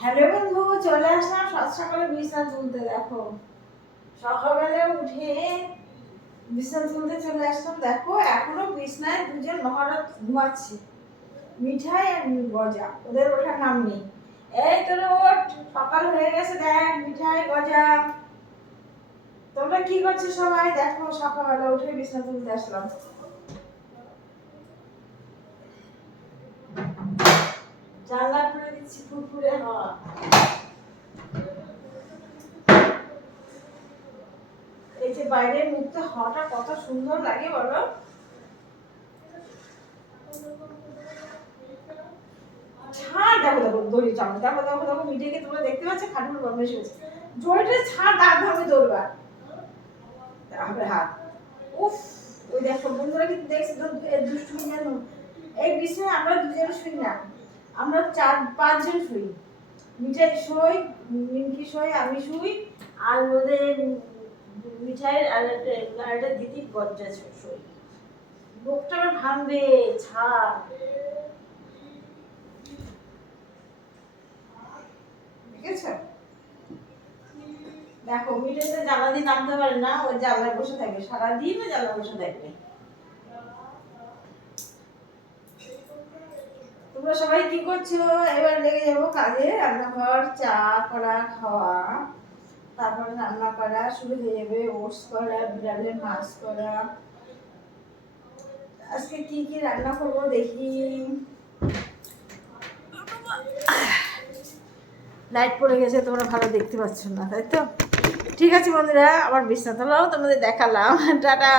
Hello বন্ধু, চলে আসলাম সাত সকালে বিছানা তুলতে। দেখো সকালবেলা উঠে বিছানা তুলতে চলে আসলাম। দেখো এখনো বিছনায় দুজন মহারাজ ঘুমাচ্ছে, মিঠাই আর গজা, ওদের ওঠার নাম নেই। এই তোর ওঠ, সকাল হয়ে গেছে, দেখ মিঠাই গজা। তোমরা কি করছো সবাই? দেখো সকালবেলা উঠে বিছানা তুলতে আসলাম। জানলা খুলে দিচ্ছি, ফুরফুরে হাওয়া। এই যে বাইরের মুক্ত হাওয়াটা কত সুন্দর লাগে বলো। ছাড়, দেখো দেখো দড়ি চামচ, দেখো দেখো দেখো মিঠেকে তোমরা দেখতে পাচ্ছ, খাটুর বদমাইশ হয়েছে। জোরেটা ছাড়, দাঁত ভাঙবে দৌড়বার তারপরে হাত। উফ, ওই দেখো বন্ধুরা কিন্তু দেখছি তো দুষ্টুমি জানো। এই বিছানায় আমরা দুজন শুই না, আমরা চার পাঁচজন শুই। মিঠাই শুই, মিনকি শুই, আমি শুই, আর ওদের মিঠাইয়ের আর একটা দিদি গজ্জা শুই। বুকটা আমার ভাঙবে, ছাড়। দেখেছো? দেখো মিঠাই তো জানলা দিয়ে নামতে পারে না, ওই জানলায় বসে থাকবে সারাদিন, ওই জানলা বসে থাকবে। তোমরা সবাই কি করছো? এবার লেগে যাবো কাজে। রান্নাঘর, চা করা, খাওয়া, তারপরে রান্না করা শুরু হয়ে যাবে। ওটস করা, বিড়ালের মাছ করা। আজকে কি কি রান্না করবো দেখি। লাইট পড়ে গেছে, তোমরা ভালো দেখতে পাচ্ছ না, তাই তো? ঠিক আছে বন্ধুরা, আবার বিছানা তোলাও তোমাদের দেখালাম। টাটা।